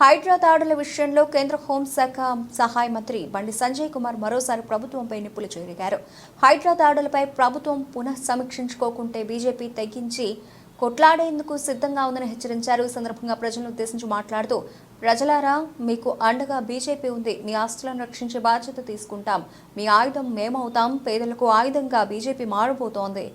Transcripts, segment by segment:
హైడ్రా దాడుల విషయంలో కేంద్ర హోంశాఖ సహాయ మంత్రి బండి సంజయ్ కుమార్ మరోసారి ప్రభుత్వంపై నిప్పులు చెరిగారు. హైడ్రా దాడులపై ప్రభుత్వం పునః సమీక్షించుకోకుంటే బీజేపీ తెగించి కొట్లాడేందుకు సిద్ధంగా ఉందని హెచ్చరించారు. ఈ సందర్భంగా ప్రజలను ఉద్దేశించి మాట్లాడుతూ, ప్రజలారా, మీకు అండగా బీజేపీ ఉంది. మీ ఆస్తులను రక్షించే బాధ్యత తీసుకుంటాం. మీ ఆయుధం మేమవుతాం. పేదలకు ఆయుధంగా బీజేపీ మారబోతోంది.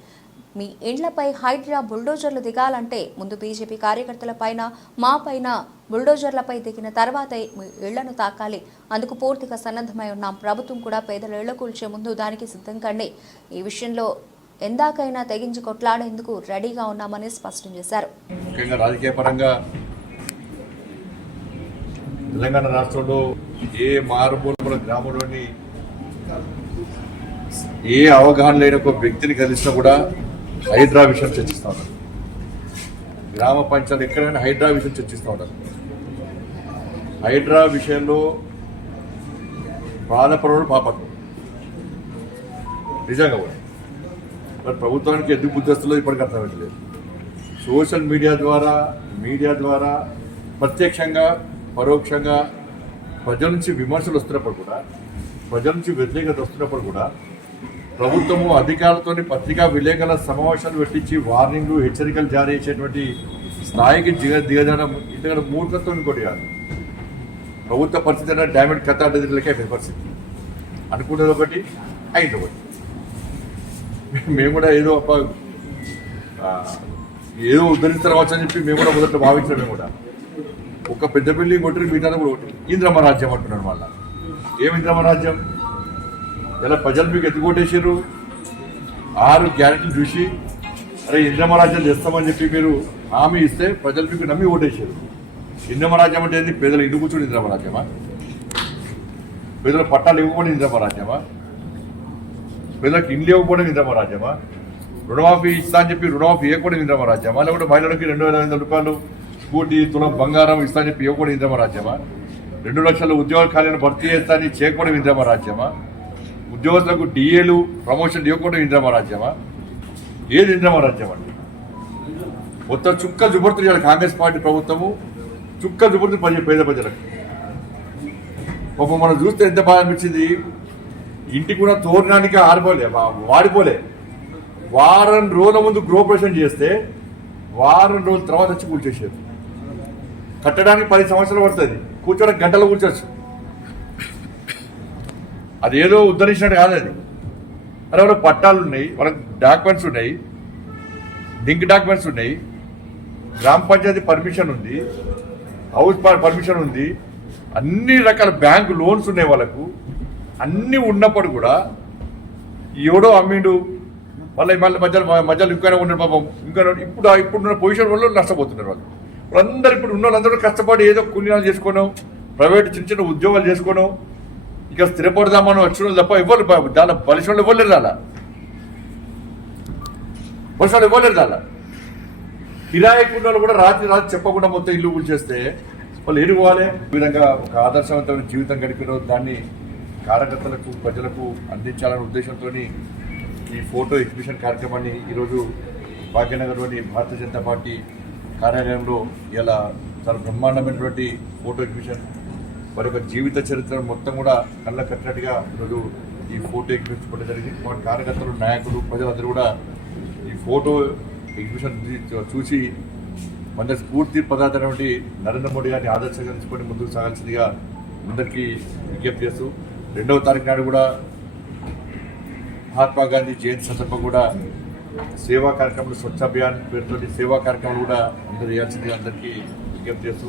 మీ ఇండ్లపై హైడ్రా బుల్డోజర్లు దిగాలంటే ముందు బీజేపీ కార్యకర్తలపైన, మాపైన బుల్డోజర్లపై దిగిన తర్వాతే మీ ఇళ్లను తాకాలి. అందుకు పూర్తిగా సన్నద్ధమై ఉన్నాం. ప్రభుత్వం కూడా పేదల ఇళ్ల కూల్చే ముందు దానికి సిద్ధం కండి. ఈ విషయంలో ఎందాకైనా తెగించి కొట్లాడేందుకు రెడీగా ఉన్నామని స్పష్టం చేశారు. ముఖ్యంగా రాజకీయ పరంగా తెలంగాణ రాష్ట్రంలో ఏ మారుమూల గ్రామంలోని ఏ అవగాహన లేని ఒక వ్యక్తిని కలిసినా కూడా హైడ్రా విషయం చర్చిస్తూ ఉన్నారు. గ్రామ పంచాయతీ ఎక్కడైనా హైడ్రా విషయం చర్చిస్తూ ఉంటారు. హైడ్రా విషయంలో బాధపడడం పాపత్వం నిజంగా కూడా. మరి ప్రభుత్వానికి ఎందుకు బుద్ధి వస్తుందో ఇప్పటికీ అర్థమవుతలేదు. సోషల్ మీడియా ద్వారా ప్రత్యక్షంగా పరోక్షంగా ప్రజల నుంచి విమర్శలు వస్తున్నప్పుడు కూడా, ప్రజల నుంచి వ్యతిరేకత వస్తున్నప్పుడు కూడా ప్రభుత్వము అధికారులతో పత్రికా విలేకరుల సమావేశాలు పెట్టించి వార్నింగ్లు, హెచ్చరికలు జారీ చేసేటువంటి స్థాయికి దిగజడం ఇంతకంటే మూర్ఖత్వం ఇంకోటి కాదు. ప్రభుత్వ పరిస్థితి అయినా డ్యామేజ్ కథలకే పరిస్థితి అనుకున్నది ఒకటి, అయింది ఒకటి. మేము కూడా ఏదో ఉద్ధరిస్తారవచ్చు అని చెప్పి మేము కూడా మొదట భావించాం. మేము కూడా ఒక పెద్ద బిల్డింగ్ కొట్టి మిగతా కూడా ఒకటి ఇంద్రమ రాజ్యం అంటున్నాడు. మళ్ళా ఏమి ఇంద్రమ రాజ్యం? ఇలా ప్రజలు మీకు ఎత్తుకొట్టేసారు. 6 గ్యారెంటీలు చూసి అరే ఇంద్రమ రాజ్యం చేస్తామని చెప్పి మీరు హామీ ఇస్తే ప్రజలు మీకు నమ్మి ఓటేసారు. ఇంద్రమ రాజ్యం అంటే ఏంది? పేదలు ఇంటి కూర్చొని ఇంద్రమ రాజ్యమా? పేదలకు పట్టాలు ఇవ్వకపోవడం ఇంద్రమ రాజ్యమా? పేదలకు ఇండ్లు ఇవ్వకపోవడం ఇంద్రమ రాజ్యమా? రుణమాఫీ ఇస్తా అని చెప్పి రుణమాఫీ ఇవ్వకపోవడం ఇంద్రమ రాజ్యమా? లేకుంటే మహిళలకి 2,500 రూపాయలు స్కూటీ, తులం బంగారం ఇస్తా అని చెప్పి ఇవ్వకపోవడం ఇంద్రమ రాజ్యమా? 2 లక్షల ఉద్యోగ ఖాళీలను భర్తీ చేస్తా అని చేయకపోవడం ఇంద్రమ రాజ్యమా? ఉద్యోగస్తులకు డిఏలు ప్రమోషన్ ఇవ్వకుండా ఇంద్రమ రాజ్యమా? ఏది ఇంద్రమ రాజ్యం అండి? మొత్తం చుక్కలు జుబర్తులు చేయాలి కాంగ్రెస్ పార్టీ ప్రభుత్వము. చుక్కలు జుబర్తులు పేద ప్రజలకు. పాపం మనం చూస్తే ఎంత బాగా అనిపించింది. ఇంటికి కూడా తోరణానికి వాడిపోలే. వారం రోజుల ముందు గృహప్రవేశం చేస్తే వారం రోజుల తర్వాత వచ్చి కూర్చేసారు. కట్టడానికి 10 సంవత్సరాలు పడుతుంది, కూర్చోడానికి గంటలు కూర్చోవచ్చు. అది ఏదో ఉద్ధరించినట్టు కాదు. అది అరే వాళ్ళ పట్టాలు ఉన్నాయి, వాళ్ళకి డాక్యుమెంట్స్ ఉన్నాయి, లింక్ డాక్యుమెంట్స్ ఉన్నాయి, గ్రామ పంచాయతీ పర్మిషన్ ఉంది, హౌస్ పర్మిషన్ ఉంది, అన్ని రకాల బ్యాంకు లోన్స్ ఉన్నాయి వాళ్ళకు. అన్నీ ఉన్నప్పుడు కూడా ఎవడో అమ్మిండు, మళ్ళీ మధ్యలో ఇంకైనా ఉన్న పాపం ఇంకా ఇప్పుడున్న పొజిషన్ వల్ల నష్టపోతున్నారు వాళ్ళు. వాళ్ళందరూ ఇప్పుడు ఉన్న వాళ్ళందరూ కష్టపడి ఏదో పుణ్యాలు చేసుకోవడం, ప్రైవేట్ చిన్న చిన్న ఉద్యోగాలు చేసుకోవడం, ఇక స్థిరపడదామని వచ్చిన వాళ్ళు తప్ప ఎవరు దాని బలిసిన ఇవ్వలేరు. బలిసిన ఇవ్వలేరు. కిరాయికి ఉన్న వాళ్ళు కూడా రాత్రి చెప్పకుండా మొత్తం ఇల్లు కూల్చేస్తే వాళ్ళు ఏడుకోవాలి. ఈ విధంగా ఒక ఆదర్శవంతమైన జీవితం గడిపిన దాన్ని కార్యకర్తలకు, ప్రజలకు అందించాలనే ఉద్దేశంతో ఈ ఫోటో ఎగ్జిబిషన్ కార్యక్రమాన్ని ఈరోజు భాగ్యనగర్లోని భారతీయ జనతా పార్టీ కార్యాలయంలో ఇలా చాలా బ్రహ్మాండమైనటువంటి ఫోటో ఎగ్జిబిషన్, వారి యొక్క జీవిత చరిత్ర మొత్తం కూడా కళ్ళ కట్టినట్టుగా ఈరోజు ఈ ఫోటో ఎగ్జిబిషన్ పెట్టడం జరిగింది. మన కార్యకర్తలు, నాయకులు, ప్రజలందరూ కూడా ఈ ఫోటో ఎగ్జిబిషన్ చూసి మన స్ఫూర్తి పదార్థమైనటువంటి నరేంద్ర మోడీ గారిని ఆదర్శంగా తీసుకొని ముందుకు సాగాల్సిందిగా అందరికీ విజ్ఞప్తి చేస్తూ, 2వ తారీఖు నాడు కూడా మహాత్మా గాంధీ జయంతి సందర్భంగా కూడా సేవా కార్యక్రమాలు, స్వచ్ఛ అభియాన్ పేరుతో సేవా కార్యక్రమాలు కూడా అందరూ చేయాల్సిందిగా అందరికీ విజ్ఞప్తి చేస్తూ